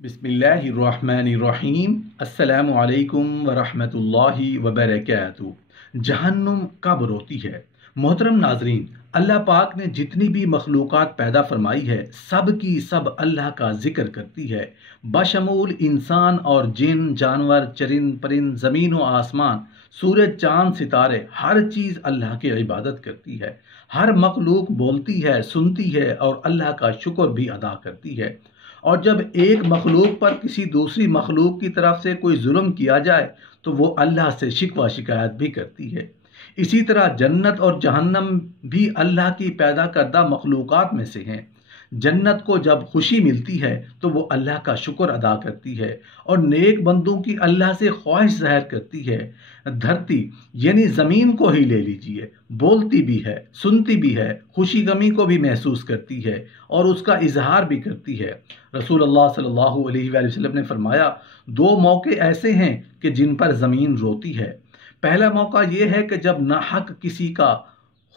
बिस्मिल्लाहिर्रहमानिर्रहीम। अस्सलामु अलैकुम वरहमतुल्लाहि वबरकातुहू। जहन्नुम कब रोती है? मोहतरम नाजरीन, अल्लाह पाक ने जितनी भी मखलूक़ात पैदा फरमाई है सब की सब अल्लाह का जिक्र करती है, बशमूल इंसान और जिन, जानवर, चरिंद परिंद, ज़मीन व आसमान, सूरज, चांद, सितारे, हर चीज़ अल्लाह की इबादत करती है। हर मखलूक बोलती है, सुनती है और अल्लाह का शुक्र भी अदा करती है। और जब एक मखलूक पर किसी दूसरी मखलूक की तरफ से कोई जुल्म किया जाए तो वो अल्लाह से शिकवा शिकायत भी करती है। इसी तरह जन्नत और जहन्नम भी अल्लाह की पैदा करदा मखलूक़ात में से हैं। जन्नत को जब खुशी मिलती है तो वो अल्लाह का शुक्र अदा करती है और नेक बंदों की अल्लाह से ख्वाहिश ज़ाहिर करती है। धरती यानी ज़मीन को ही ले लीजिए, बोलती भी है, सुनती भी है, खुशी गमी को भी महसूस करती है और उसका इजहार भी करती है। रसूलुल्लाह सल्लल्लाहु अलैहि वसल्लम ने फरमाया, दो मौके ऐसे हैं कि जिन पर ज़मीन रोती है। पहला मौका ये है कि जब नाहक किसी का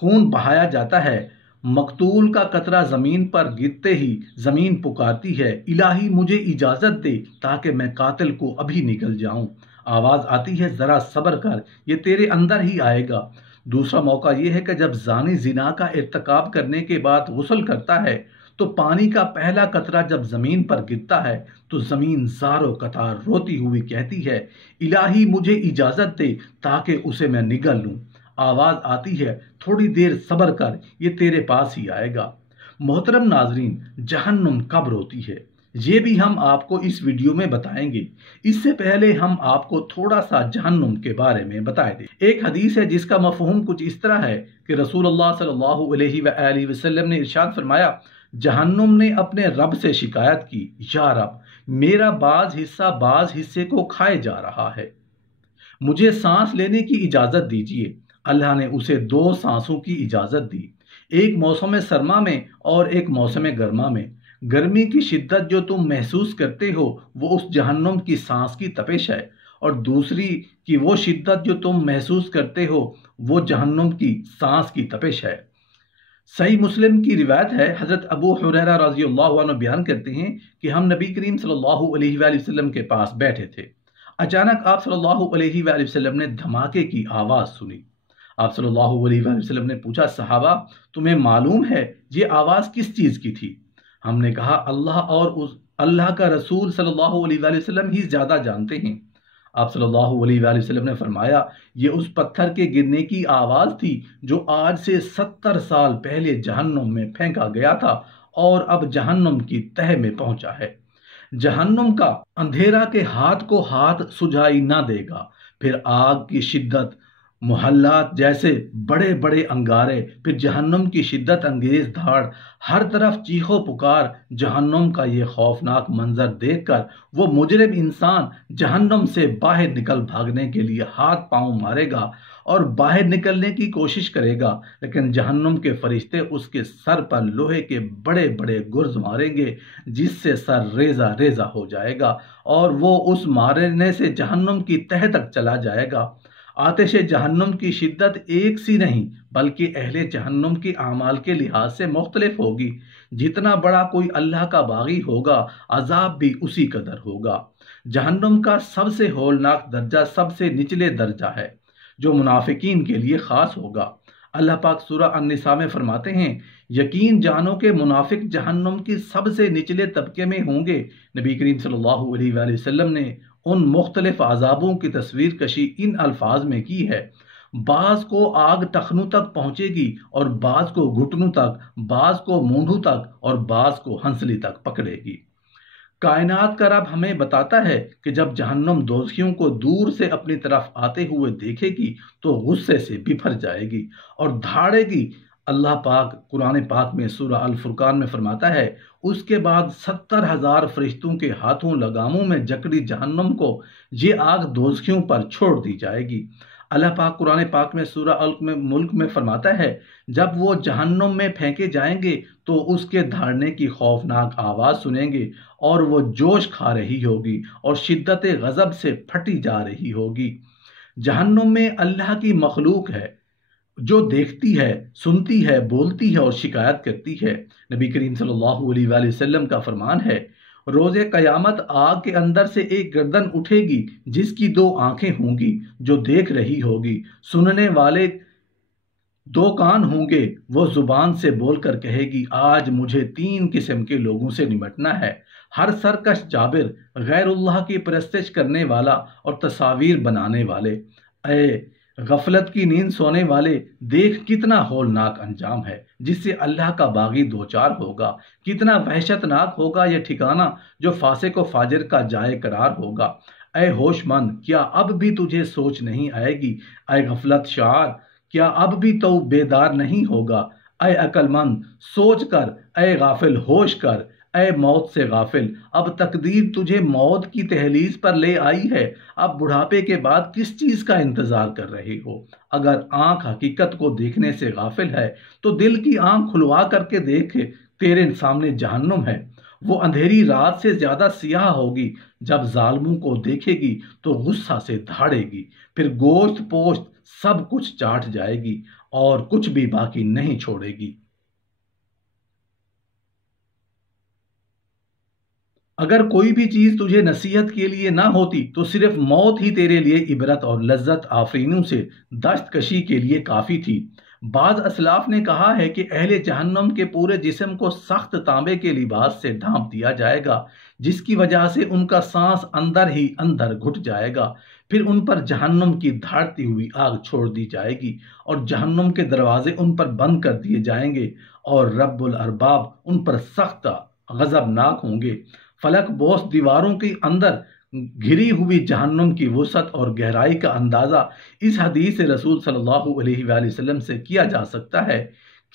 खून बहाया जाता है, मकतूल का कतरा ज़मीन पर गिरते ही ज़मीन पुकारती है, इलाही मुझे इजाज़त दे ताकि मैं कातिल को अभी निकल जाऊं। आवाज़ आती है, ज़रा सब्र कर, ये तेरे अंदर ही आएगा। दूसरा मौका यह है कि जब ज़ानी ज़िना का इर्तिकाब करने के बाद गुस्ल करता है तो पानी का पहला कतरा जब ज़मीन पर गिरता है तो ज़मीन ज़ारो कतार रोती हुई कहती है, इलाही मुझे इजाज़त दे ताकि उसे मैं निगल लूँ। आवाज़ आती है, थोड़ी देर सब्र कर, ये तेरे पास ही आएगा। मोहतरम नाजरीन, जहन्नुम कब रोती है ये भी हम आपको इस वीडियो में बताएंगे। इससे पहले हम आपको थोड़ा सा जहन्नुम के बारे में बताए दें। एक हदीस है जिसका मफहूम कुछ इस तरह है कि रसूलुल्लाह सल्लल्लाहु अलैहि वसल्लम ने इरशाद फरमाया, जहन्नुम ने अपने रब से शिकायत की, या रब, मेरा बाज हिस्से को खाए जा रहा है, मुझे सांस लेने की इजाज़त दीजिए। अल्लाह ने उसे दो सांसों की इजाज़त दी, एक मौसम सरमा में और एक मौसम गर्मा में। गर्मी की शिद्दत जो तुम महसूस करते हो वो उस जहन्नुम की सांस की तपिश है, और दूसरी की वो शिद्दत जो तुम महसूस करते हो वो जहन्नुम की सांस की तपिश है। सही मुस्लिम की रिवायत है, हज़रत अबू हुरैरा रज़ियल्लाहु अन्हु बयान करते हैं कि हम नबी करीम सल्लल्लाहु अलैहि वसल्लम के पास बैठे थे। अचानक आप सल्लल्लाहु अलैहि वसल्लम ने धमाके की आवाज़ सुनी। आप सल्लल्लाहु अलैहि वसल्लम ने पूछा, सहाबा, तुम्हें मालूम है ये आवाज़ किस चीज़ की थी? हमने कहा, अल्लाह और उस अल्लाह का रसूल सल्लल्लाहु अलैहि वसल्लम ही ज़्यादा जानते हैं। आप सल्लल्लाहु अलैहि वसल्लम ने फरमाया, ये उस पत्थर के गिरने की आवाज़ थी जो आज से 70 साल पहले जहन्नुम में फेंका गया था और अब जहन्नुम की तह में पहुंचा है। जहन्नुम का अंधेरा के हाथ को हाथ सुझाई ना देगा, फिर आग की शिद्दत, मुहल्लात जैसे बड़े बड़े अंगारे, फिर जहन्नुम की शिद्दत अंगेज धाड़, हर तरफ चीखो पुकार। जहन्नुम का ये खौफनाक मंजर देखकर वो मुजरिम इंसान जहन्नुम से बाहर निकल भागने के लिए हाथ पांव मारेगा और बाहर निकलने की कोशिश करेगा, लेकिन जहन्नुम के फरिश्ते उसके सर पर लोहे के बड़े बड़े गुर्ज मारेंगे जिससे सर रेजा रेजा हो जाएगा और वो उस मारने से जहन्नुम की तह तक चला जाएगा। आतिश जहन्नुम की शिद्दत एक सी नहीं बल्कि अहले जहन्नुम के आमाल के लिहाज से मुख्तलिफ होगी। जितना बड़ा कोई अल्लाह का बागी होगा, अजाब भी उसी कदर होगा। जहन्नुम का सबसे होलनाक दर्जा सबसे निचले दर्जा है जो मुनाफिकीन के लिए खास होगा। अल्लाह पाक सूरह अन-निसा में फरमाते हैं, यकीन जानो के मुनाफिक जहन्नुम की सबसे निचले तबके में होंगे। नबी करीम सल्लल्लाहु अलैहि वसल्लम ने उन मुख्तलिफ अजाबों की तस्वीर कशी इन अल्फाज में की है, बाज को आग टखनों तक पहुंचेगी और बाज को घुटनों तक, बाज को मूंढों तक और बाज को हंसली तक पकड़ेगी। कायनात का रब हमें बताता है कि जब जहन्नुम दोज़खियों को दूर से अपनी तरफ आते हुए देखेगी तो गुस्से से बिफर जाएगी और धाड़ेगी। अल्लाह पाक कुरान पाक में सूरह अल फुरकान में फरमाता है, उसके बाद 70,000 फरिश्तों के हाथों लगामों में जकड़ी जहन्नुम को ये आग दोज़खियों पर छोड़ दी जाएगी। अल्लाह पाक कुरान पाक में सूरह अल मुल्क में फरमाता है, जब वो जहन्नुम में फेंके जाएंगे तो उसके धाड़ने की खौफनाक आवाज़ सुनेंगे और वो जोश खा रही होगी और शिद्दत गज़ब से फटी जा रही होगी। जहन्नुम में अल्लाह की मखलूक है जो देखती है, सुनती है, बोलती है और शिकायत करती है। नबी करीम सल्लल्लाहु अलैहि वसल्लम का फरमान है, روز قیامت آگ کے اندر سے ایک گردن اٹھے گی جس کی دو آنکھیں ہوں گی جو دیکھ رہی ہوگی، سننے والے دو کان ہوں گے، وہ زبان سے بول کر کہے گی آج مجھے تین قسم کے لوگوں سے نمٹنا ہے، ہر سرکش جابر، غیر اللہ کی پرستش کرنے والا اور تصاویر بنانے والے۔ اے غفلت کی نیند سونے والے، دیکھ کتنا ہولناک انجام ہے جس سے اللہ کا باغی دوچار ہوگا، کتنا وحشت ناک ہوگا یہ ٹھکانہ جو فاسق و فاجر کا جائے قرار ہوگا۔ اے ہوش مند، کیا اب بھی تجھے سوچ نہیں آئے گی؟ اے غفلت شعار، کیا اب بھی تو بیدار نہیں ہوگا؟ اے عقل مند سوچ کر، اے غافل ہوش کر، اے موت سے غافل، اب تقدیر تجھے موت کی دہلیز پر لے آئی ہے، اب بڑھاپے کے بعد کس چیز کا انتظار کر رہے ہو؟ اگر آنکھ حقیقت کو دیکھنے سے غافل ہے تو دل کی آنکھ کھلوا کر کے دیکھے، تیرے سامنے جہنم ہے، وہ اندھیری رات سے زیادہ سیاہ ہوگی، جب ظالموں کو دیکھے گی تو غصہ سے دھاڑے گی، پھر گوشت پوشت سب کچھ چاٹ جائے گی اور کچھ بھی باقی نہیں چھوڑے گی۔ اگر کوئی بھی چیز تجھے نصیحت کے لیے نہ ہوتی تو صرف موت ہی تیرے لیے عبرت اور لذت آفرینوں سے دشت کشی کے لیے کافی تھی۔ بعض اسلاف نے کہا ہے کہ اہل جہنم کے پورے جسم کو سخت تانبے کے لباس سے ڈھانپ دیا جائے گا، جس کی وجہ سے ان کا سانس اندر ہی اندر گھٹ جائے گا، پھر ان پر جہنم کی دھاڑتی ہوئی آگ چھوڑ دی جائے گی اور جہنم کے دروازے ان پر بند کر دیے جائیں گے اور رب الارباب ان پر سخت غضبناک ہوں گے۔ فلک بوس دیواروں کے اندر گھری ہوئی جہنم کی وسعت اور گہرائی کا اندازہ اس حدیث رسول صلی اللہ علیہ وآلہ وسلم سے کیا جا سکتا ہے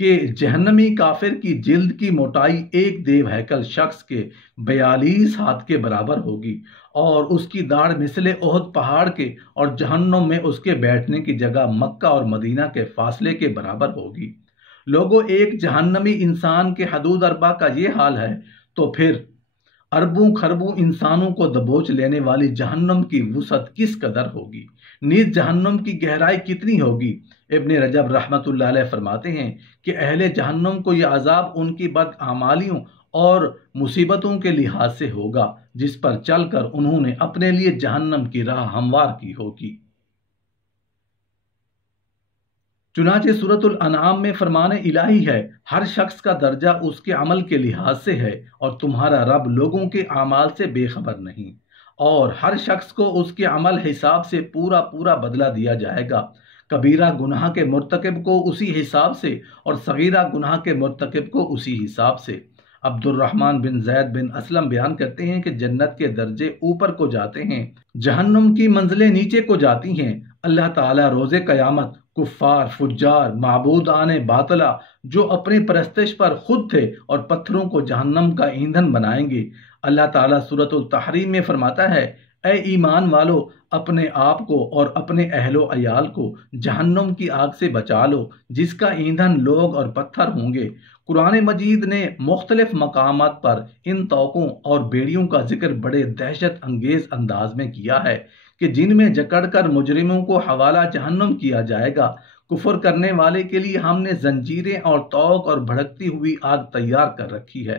کہ جہنمی کافر کی جلد کی موٹائی ایک دیو ہیکل شخص کے 42 ہاتھ کے برابر ہوگی اور اس کی داڑھ مثل احد پہاڑ کے، اور جہنم میں اس کے بیٹھنے کی جگہ مکہ اور مدینہ کے فاصلے کے برابر ہوگی۔ لوگوں، ایک جہنمی انسان کے حدود اربع کا یہ حال ہے تو پھر اربوں خربوں انسانوں کو دبوچ لینے والی جہنم کی وسعت کس قدر ہوگی، نیز جہنم کی گہرائی کتنی ہوگی؟ ابن رجب رحمۃ اللہ علیہ فرماتے ہیں کہ اہل جہنم کو یہ عذاب ان کی بدعمالیوں اور مصیبتوں کے لحاظ سے ہوگا جس پر چل کر انہوں نے اپنے لیے جہنم کی راہ ہموار کی ہوگی۔ چنانچہ سورۃ الانعام میں فرمان الہی ہے، ہر شخص کا درجہ اس کے عمل کے لحاظ سے ہے اور تمہارا رب لوگوں کے اعمال سے بے خبر نہیں، اور ہر شخص کو اس کے عمل حساب سے پورا پورا بدلہ دیا جائے گا، کبیرہ گناہ کے مرتکب کو اسی حساب سے اور صغیرہ گناہ کے مرتکب کو اسی حساب سے۔ عبد الرحمن بن زید بن اسلم بیان کرتے ہیں کہ جنت کے درجے اوپر کو جاتے ہیں، جہنم کی منزلیں نیچے کو جاتی ہیں۔ اللہ تعالیٰ روز قیامت کفار، فجار، معبودان باطلہ جو اپنی پرستش پر خود تھے اور پتھروں کو جہنم کا ایندھن بنائیں گے۔ اللہ تعالیٰ سورۃ التحریم میں فرماتا ہے، اے ایمان والو، اپنے آپ کو اور اپنے اہل و عیال کو جہنم کی آگ سے بچا لو جس کا ایندھن لوگ اور پتھر ہوں گے۔ قرآن مجید نے مختلف مقامات پر ان طوقوں اور بیڑیوں کا ذکر بڑے دہشت انگیز انداز میں کیا ہے کہ جن میں جکڑ کر مجرموں کو حوالہ جہنم کیا جائے گا۔ کفر کرنے والے کے لیے ہم نے زنجیریں اور طوق اور بھڑکتی ہوئی آگ تیار کر رکھی ہے۔